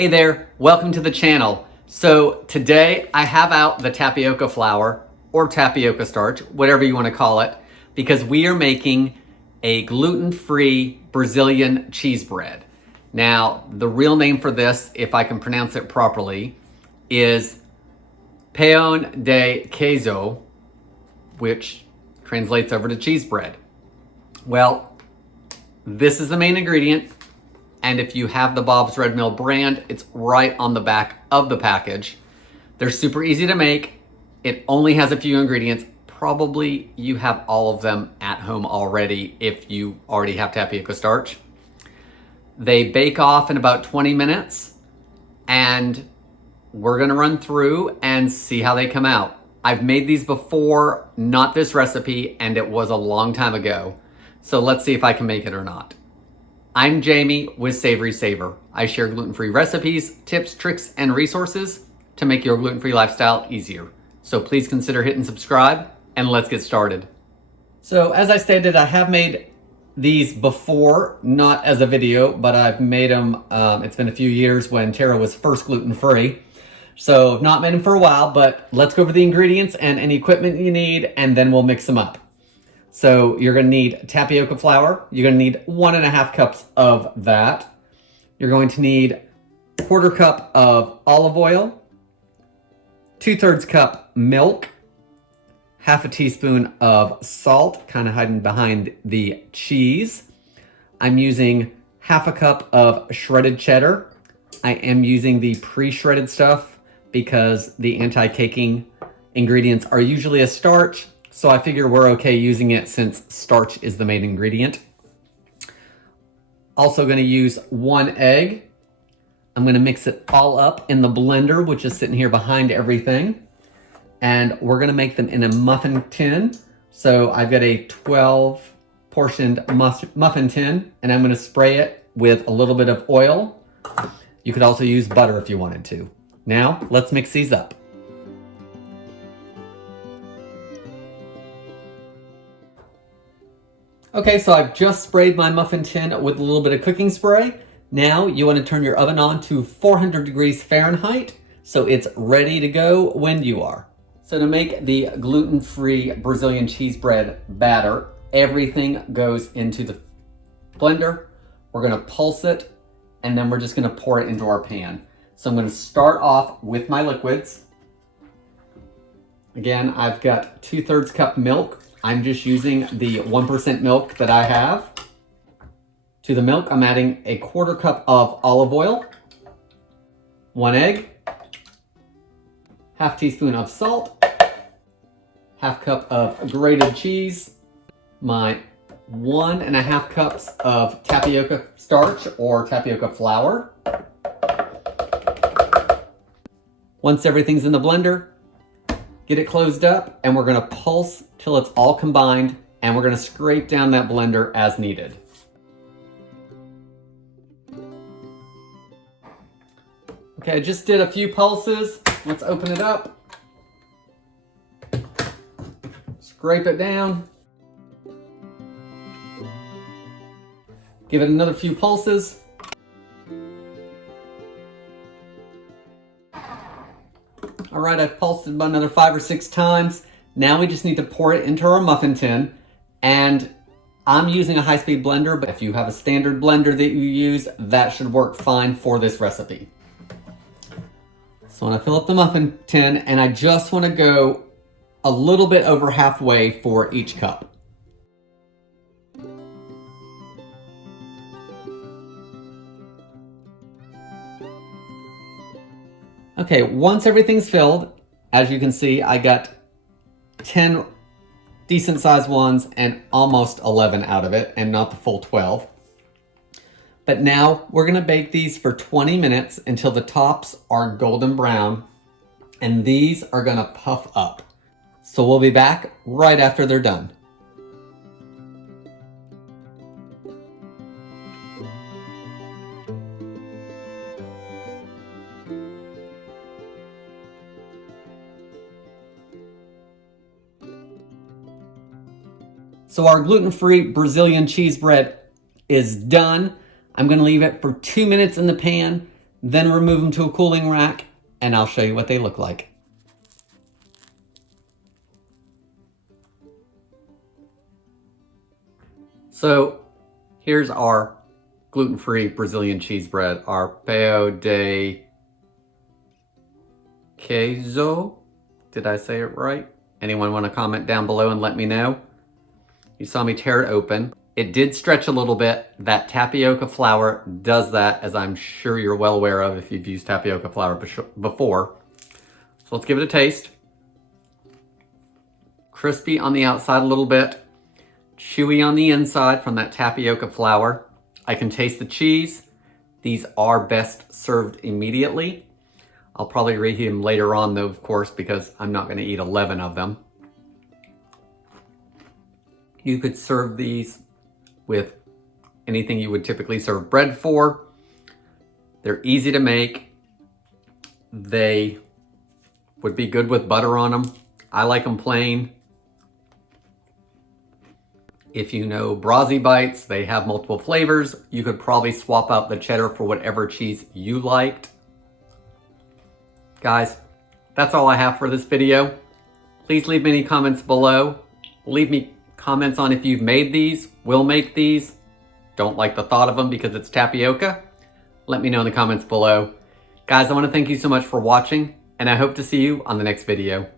Hey there, welcome to the channel. So today I have out the tapioca flour or tapioca starch, whatever you want to call it, because we are making a gluten-free Brazilian cheese bread. Now, the real name for this, if I can pronounce it properly, is Pão De Queijo, which translates over to cheese bread. Well, this is the main ingredient. And if you have the Bob's Red Mill brand, it's right on the back of the package. They're super easy to make. It only has a few ingredients. Probably you have all of them at home already if you already have tapioca starch. They bake off in about 20 minutes, and we're gonna run through and see how they come out. I've made these before, not this recipe, and it was a long time ago. So let's see if I can make it or not. I'm Jamie with SavorySaver. I share gluten-free recipes, tips, tricks, and resources to make your gluten-free lifestyle easier. So please consider hitting subscribe, and let's get started. So as I stated, I have made these before, not as a video, but I've made them, it's been a few years when Tara was first gluten-free. So I've not made them for a while, but let's go over the ingredients and any equipment you need, and then we'll mix them up. So you're gonna need tapioca flour. You're gonna need 1.5 cups of that. You're going to need 1/4 cup of olive oil, 2/3 cup milk, 1/2 teaspoon of salt, kind of hiding behind the cheese. I'm using 1/2 cup of shredded cheddar. I am using the pre-shredded stuff because the anti-caking ingredients are usually a starch. So I figure we're okay using it since starch is the main ingredient. Also gonna use 1 egg. I'm gonna mix it all up in the blender, which is sitting here behind everything. And we're gonna make them in a muffin tin. So I've got a 12 portioned muffin tin, and I'm gonna spray it with a little bit of oil. You could also use butter if you wanted to. Now, let's mix these up. Okay, so I've just sprayed my muffin tin with a little bit of cooking spray. Now you want to turn your oven on to 400 degrees Fahrenheit so it's ready to go when you are. So to make the gluten-free Brazilian cheese bread batter, everything goes into the blender. We're going to pulse it, and then we're just going to pour it into our pan. So I'm going to start off with my liquids. Again, I've got 2/3 cup milk. I'm just using the 1% milk that I have. To the milk, I'm adding a 1/4 cup of olive oil, 1 egg, 1/2 teaspoon of salt, 1/2 cup of grated cheese, my 1.5 cups of tapioca starch or tapioca flour. Once everything's in the blender, get it closed up, and we're gonna pulse till it's all combined, and we're gonna scrape down that blender as needed. Okay, I just did a few pulses. Let's open it up. Scrape it down. Give it another few pulses. All right, I've pulsed it about another 5 or 6 times. Now we just need to pour it into our muffin tin. And I'm using a high-speed blender, but if you have a standard blender that you use, that should work fine for this recipe. So I'm gonna fill up the muffin tin, and I just wanna go a little bit over halfway for each cup. Okay, once everything's filled, as you can see, I got 10 decent sized ones and almost 11 out of it, and not the full 12. But now we're gonna bake these for 20 minutes until the tops are golden brown, and these are gonna puff up. So we'll be back right after they're done. So our gluten-free Brazilian cheese bread is done. I'm gonna leave it for 2 minutes in the pan. then remove them to a cooling rack, and I'll show you what they look like. So here's our gluten-free Brazilian cheese bread, our Pão De Queijo. Did I say it right? Anyone want to comment down below and let me know? You saw me tear it open. It did stretch a little bit. That tapioca flour does that, as I'm sure you're well aware of if you've used tapioca flour before. So let's give it a taste. Crispy on the outside a little bit, chewy on the inside from that tapioca flour. I can taste the cheese. These are best served immediately. I'll probably reheat them later on though, of course, because I'm not going to eat 11 of them. You could serve these with anything you would typically serve bread for. They're easy to make. They would be good with butter on them. I like them plain. If you know Brazi Bites, they have multiple flavors. You could probably swap out the cheddar for whatever cheese you liked. Guys, that's all I have for this video. Please leave me any comments below. Leave me comments on if you've made these, will make these, don't like the thought of them because it's tapioca. Let me know in the comments below. Guys, I want to thank you so much for watching, and I hope to see you on the next video.